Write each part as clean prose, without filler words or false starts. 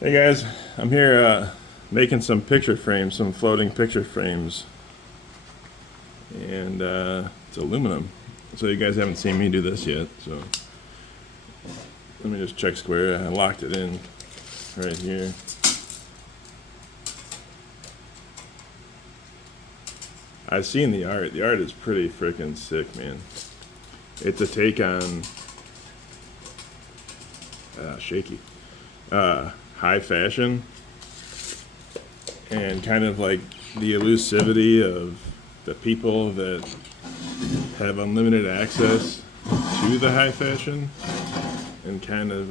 Hey guys, I'm here making some picture frames, some floating picture frames, and it's aluminum. So you guys haven't seen me do this yet, so let me just check square. I locked it in right here. I've seen the art. The art is pretty freaking sick, man. It's a take on shaky high fashion and kind of like the elusivity of the people that have unlimited access to the high fashion and kind of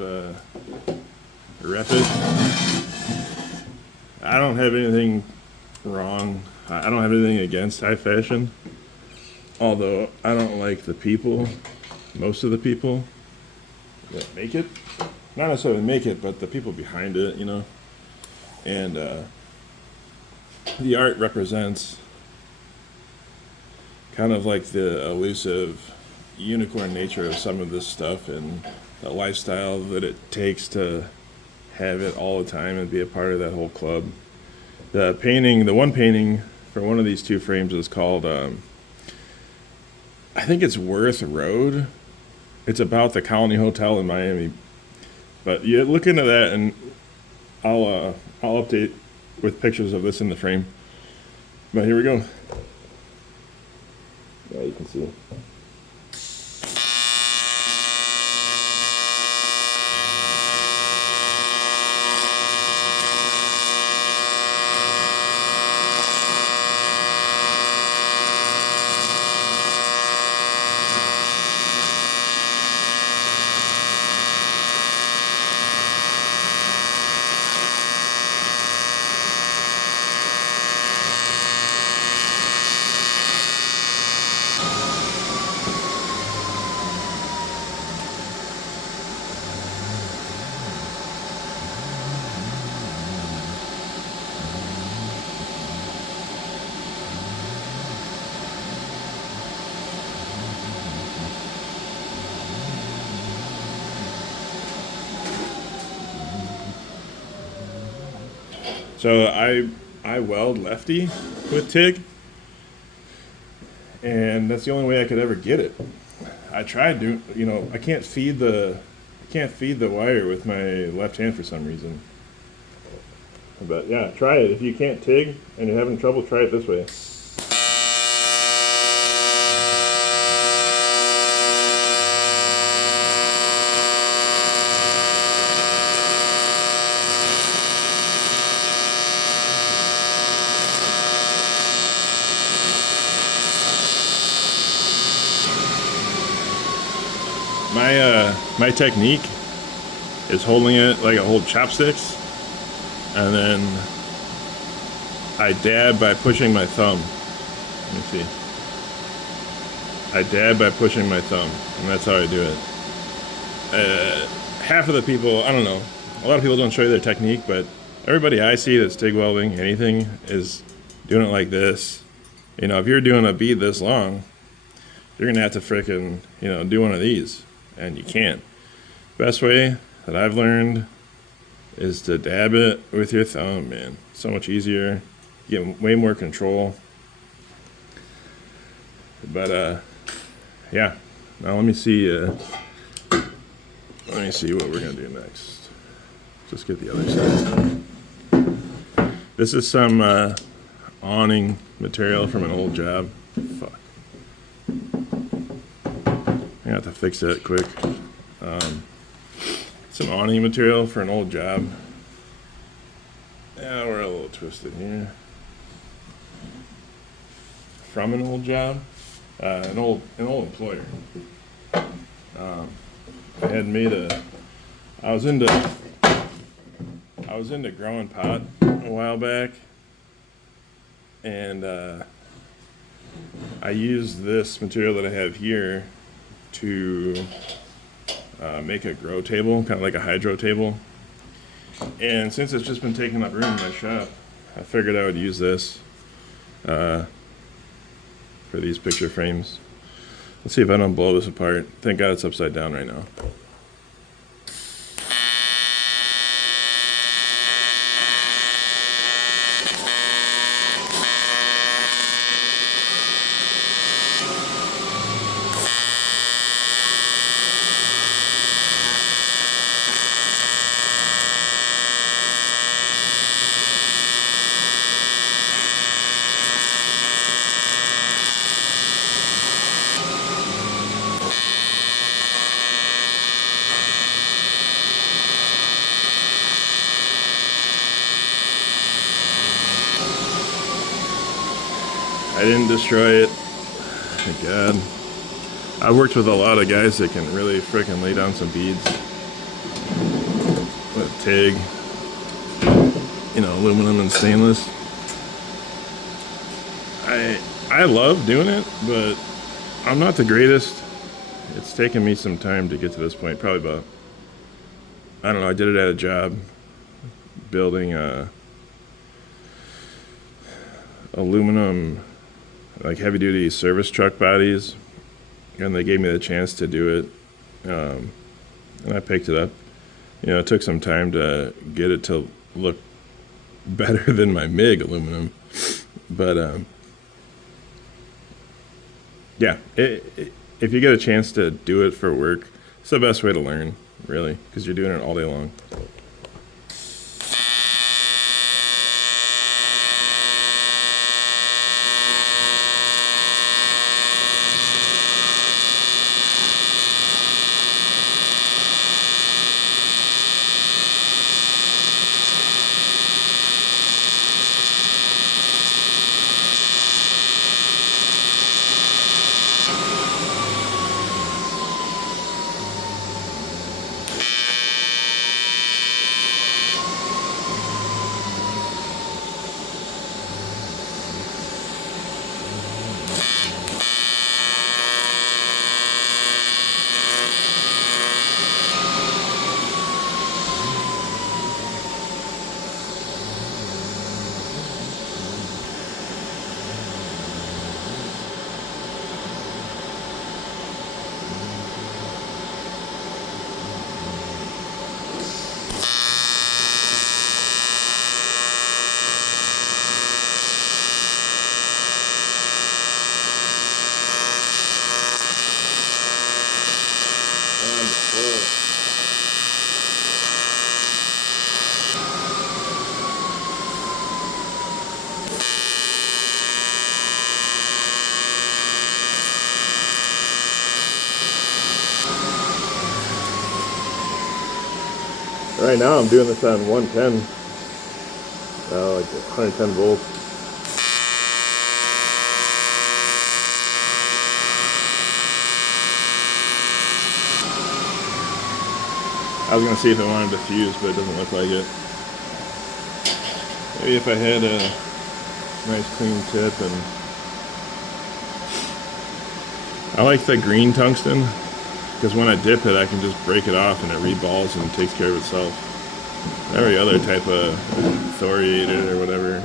rep it. I don't have anything wrong. I don't have anything against high fashion, although I don't like the people, most of the people that make it. Not necessarily make it, but the people behind it, you know. And the art represents kind of like the elusive unicorn nature of some of this stuff and the lifestyle that it takes to have it all the time and be a part of that whole club. The painting, the one painting for one of these two frames is called, I think it's Worth Road. It's about the Colony Hotel in Miami. But you look into that, and I'll update with pictures of this in the frame. But here we go. Yeah, you can see. So I weld lefty with TIG, and that's the only way I could ever get it. I tried to, I can't feed the wire with my left hand for some reason. But yeah, try it. If you can't TIG and you're having trouble, try it this way. My technique is holding it like I hold chopsticks, and then I dab by pushing my thumb. Let me see. I dab by pushing my thumb, and that's how I do it. Half of the people, I don't know, a lot of people don't show you their technique, but everybody I see that's TIG welding anything is doing it like this. If you're doing a bead this long, you're gonna have to frickin', do one of these, and you can't. Best way that I've learned is to dab it with your thumb, man. So much easier. You get way more control. But yeah. Now let me see what we're gonna do next. Just get the other side. This is some awning material from an old job. Fuck. I have to fix that quick. Some awning material for an old job. Yeah, we're a little twisted here. From an old job, an old employer. I had made I was into growing pot a while back, and I used this material that I have here to make a grow table, kind of like a hydro table. And since it's just been taking up room in my shop, I figured I would use this for these picture frames. Let's see if I don't blow this apart. Thank God it's upside down right now. didn't destroy it. Thank God. I've worked with a lot of guys that can really freaking lay down some beads with TIG, you know, aluminum and stainless. I love doing it, but I'm not the greatest. It's taken me some time to get to this point. Probably about, I don't know, I did it at a job building aluminum, like heavy duty service truck bodies, and they gave me the chance to do it, and I picked it up. You know, it took some time to get it to look better than my MIG aluminum, but yeah, if you get a chance to do it for work, it's the best way to learn, really, because you're doing it all day long. Right now I'm doing this on 110, like 110 volts. I was going to see if it wanted to fuse, but it doesn't look like it. Maybe if I had a nice clean tip. And I like the green tungsten, because when I dip it, I can just break it off and it reballs and takes care of itself. Every other type of thoriated or whatever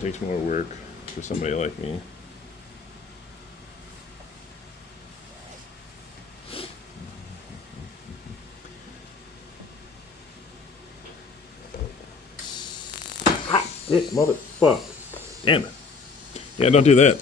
takes more work for somebody like me. Hot shit, motherfucker. Damn it. Yeah, don't do that.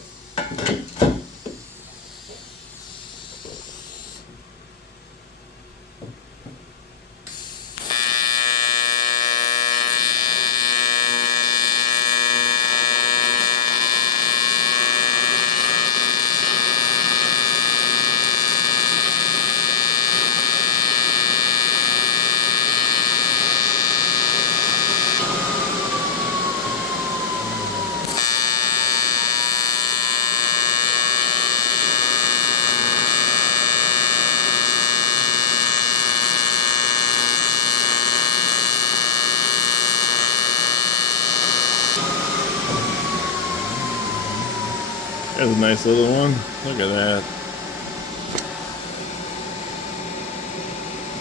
There's a nice little one. Look at that.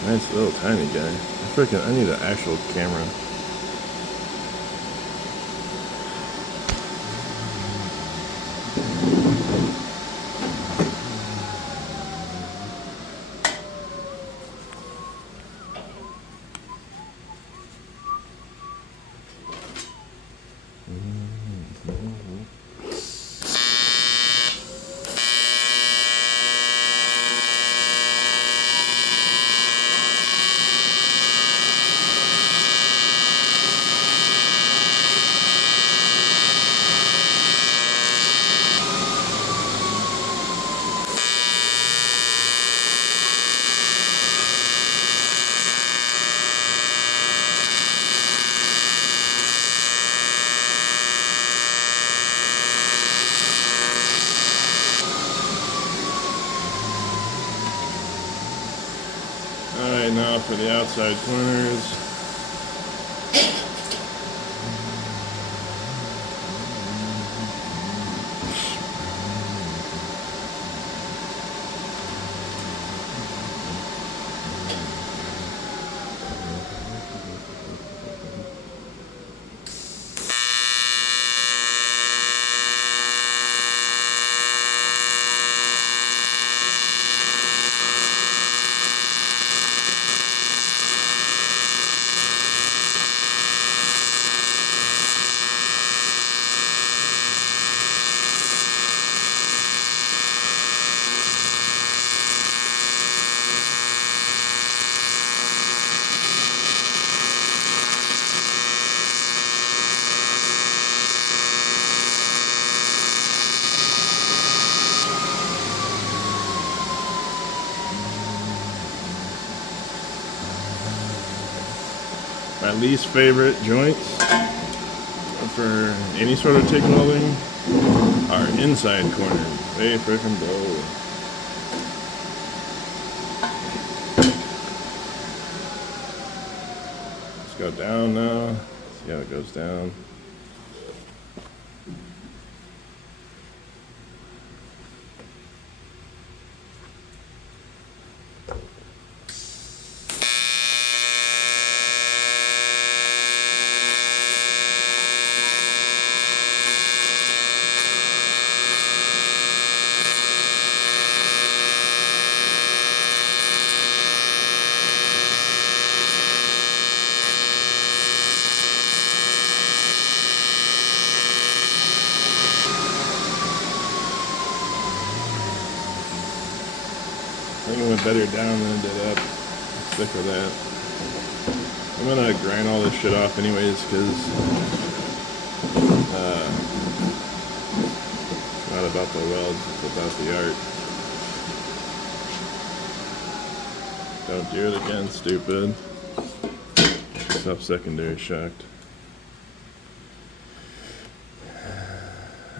Nice little tiny guy. I need an actual camera. for the outside corners. My least favorite joints for any sort of TIG welding are inside corners. They frickin' blow. Let's go down now. See how it goes down. I think it went better down than it did up. Stick with that. I'm gonna grind all this shit off anyways, because it's not about the welds, it's about the art. Don't do it again, stupid. Self-secondary shocked.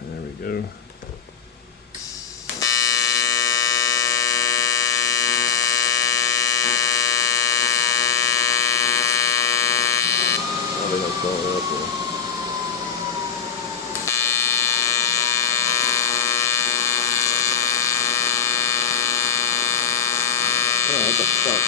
There we go. They don't fall up there. Oh, what the fuck?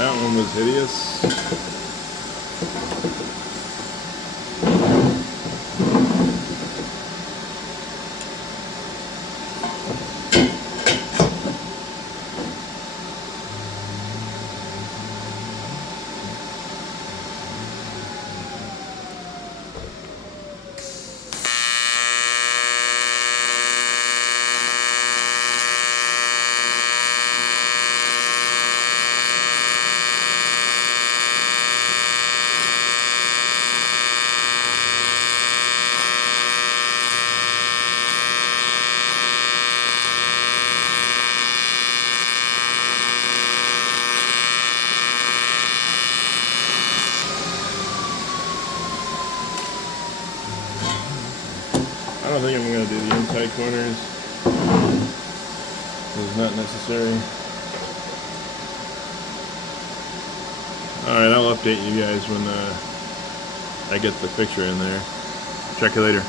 That one was hideous. I don't think I'm going to do the inside corners. It's not necessary. Alright, I'll update you guys when I get the picture in there. Check you later.